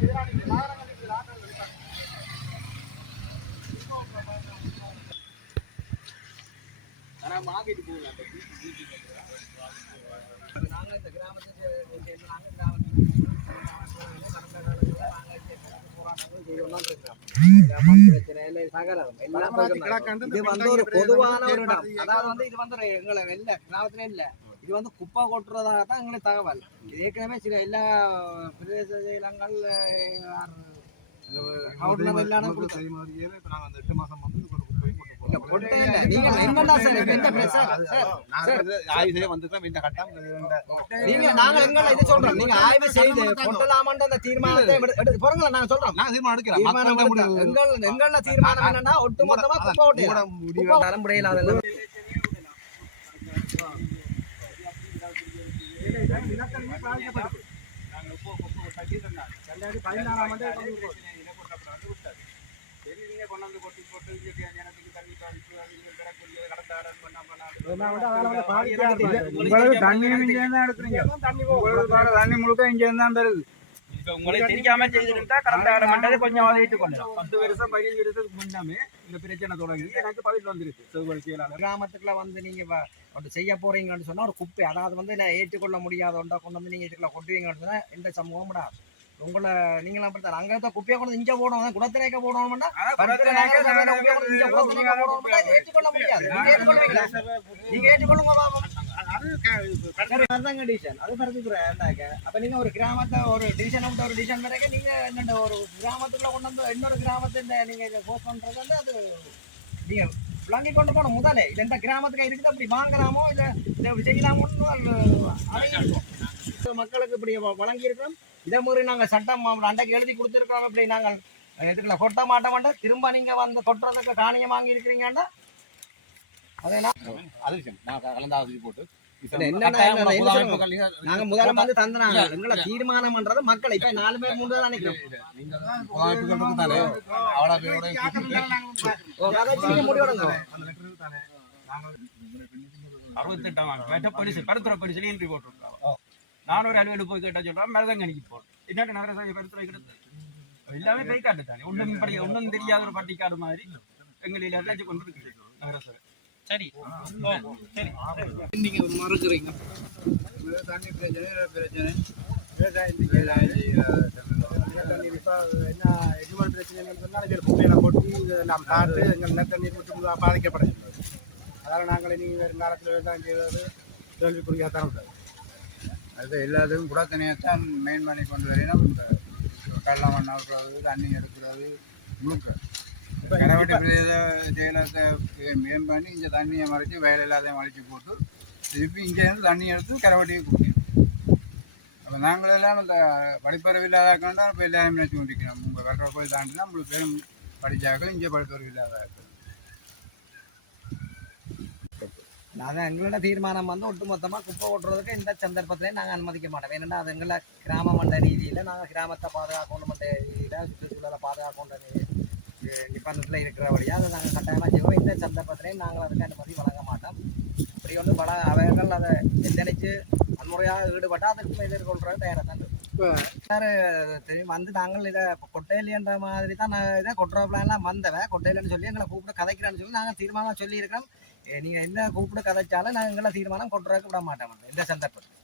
இது வந்து ஒரு பொதுவான ஒரு இடம். அதாவது வந்து இது வந்து எங்களை வெள்ள கிராமத்துல இல்ல, இது வந்து குப்பை கொட்டுறதாக தான் எங்களுக்கு தகவல். ஏற்கனவே சில எல்லா பிரதேச செயலங்கள் ஆய்வு செய்து கொட்டலாமன்ற அந்த தீர்மானத்தை நாங்க சொல்றோம். எங்கள தீர்மானம் என்னன்னா ஒட்டுமொத்தமா குப்பை ஓட்டு தலைமுறையில் அதெல்லாம் தண்ணி முழுக்க இங்க இருந்தான் தருது. உங்களுக்கு தெரியாம செய்திருந்தா கடந்த கொஞ்சம் ஏற்றுக்கொள்ளலாம். 10 வருஷம் 15 வருஷத்துக்கு முன்னாமே இந்த பிரச்சனை தொடங்கி எனக்கு பதில் வந்துருச்சு. கிராமத்துக்குள்ள வந்து நீங்க செய்ய போறீங்கன்னு சொன்னா ஒரு குப்பை, அதாவது வந்து ஏற்றுக்கொள்ள முடியாத ஒன்றா கொண்டு வந்து நீங்க இதுக்குள்ள கொட்டுவீங்கன்னு சொன்னா எந்த சமூகம் விடாது. உங்களை நீங்களும் அப்படித்தான் அங்க குப்பையை கொண்டு இங்க போடணும், குடத்தினைக்க போடணும்னா ஏற்றுக்கொள்ள முடியாது. நீங்க ஏற்றுக்கொள்ளுங்க. அது பறந்துக்குறாங்க. அப்ப நீங்க ஒரு கிராமத்தை ஒரு டிவிஷன் விட்டு ஒரு டிவிஷன் வரைக்கும் நீங்க என்ன ஒரு கிராமத்துக்குள்ள கொண்டு வந்து இன்னொரு கிராமத்தை நீங்க இதை போஸ்ட் பண்றது வந்து அது நீங்க விளங்கி கொண்டு போன முதலே இந்த கிராமத்துக்கு இருக்குது அப்படி வாங்கலாமோ இதை செய்யலாமோன்னு மக்களுக்கு இப்படி வழங்கி இருக்கிறோம். இதே மாதிரி நாங்க சட்டம் அண்டைக்கு எழுதி கொடுத்துருக்கோம். இப்படி நாங்கள் இதுக்குள்ள கொட்ட மாட்டோம். திரும்ப நீங்க வந்து கொட்டுறதுக்கு காணியம் வாங்கி இருக்கிறீங்கன்னா நாங்க முதல்ல வந்து தந்தாங்க எங்களை தீர்மானம் பண்றது மக்களை இப்ப 4 பேர் 3 பேர் நினைக்கிறோம். நான் ஒரு அலுவலு போய் கேட்டா சொல்றேன் மருதங்கணிக்கு போறேன். என்னட்டு நகரசபை பரிந்துரை கிடையாது. எல்லாமே போய் காட்டுத்தானே ஒன்றும் தெரியாத ஒரு பட்டிக்காடு மாதிரி எங்களில் எல்லாம் கொண்டு இருக்கு நகரசபை. சரி சரி நீங்க மறுக்கிறீங்க தண்ணி பிரச்சனை என்ன எஜுவல் பிரச்சனைன்னு சொன்னால் குப்பையெல்லாம் கொட்டி நாம் காட்டு எங்கள் நிலத்தண்ணீர் விட்டு பாதிக்கப்படுகிறது. அதனால் நாங்கள் இனி வருங்காலத்தில் விவசாயம் செய்வது கேள்விக்குறியாகத்தான் உள்ளது. அது எல்லாத்துக்கும் குடத்தண்ணியைத்தான் மெயின் பண்ணி கொண்டு வரையினோம். இந்த கடலாம் மண்ணா விட்டுறது, தண்ணி எடுக்கிறது முழுக்க கரவட்டி பிரதேச செயலத்தை மேம் பண்ணி இந்த தண்ணியை மறைச்சி வயல் எல்லாத்தையும் மறைச்சி போட்டு திருப்பி இங்கேருந்து தண்ணி எடுத்து கரவட்டியை கொடுக்கணும். அப்போ நாங்கள் எல்லாம் இந்த படிப்பறிவு இல்லாதாக்கண்டா இப்போ எல்லாரும் நினைச்சு கொண்டிருக்கிறோம். உங்கள் வெட்டரை போய் தாண்டினா உங்களுக்கு பேரும் படித்தாக்க இங்கே படிப்பறிவு இல்லாத நாங்கள் எங்களோட தீர்மானம் வந்து ஒட்டுமொத்தமாக குப்பை ஓட்டுறதுக்கு இந்த சந்தர்ப்பத்திலே நாங்கள் அனுமதிக்க மாட்டோம். ஏன்னா அது எங்களை கிராம மண்ட ரீதியில் நாங்கள் கிராமத்தை பாதுகாக்கணும் மண்ட ரீதியில் சுற்றுச்சூழலை பாதுகாக்கணும் நிபந்தத்தில் இருக்கிறபடியாக அதை நாங்கள் கட்டாயமாக செய்வோம். இந்த சந்தர்ப்பத்திலையும் நாங்கள் அதுக்கு அனுமதி வழங்க மாட்டோம். இப்படி வந்து பல அவர்கள் அதை எத்தனைச்சு வன்முறையாக ஈடுபட்டால் அதுக்கு எதிர்கொள்கிறது தயாராக தான் தெரியும். வந்து நாங்கள் இதை கொட்டையில்ன்ற மாதிரி தான் இதை கொட்டுற பிளான்லாம் வந்தவன் கொட்டையிலன்னு சொல்லி எங்களை கூப்பிட்டு கதைக்கிறான்னு சொல்லி நாங்கள் தீர்மானம் சொல்லியிருக்கிறோம். நீங்கள் என்ன கூப்பிட்டு கதைச்சாலும் நாங்கள் எங்களை தீர்மானம் கொட்டுறதுக்கு விட மாட்டோம் இந்த சந்தர்ப்பத்தில்.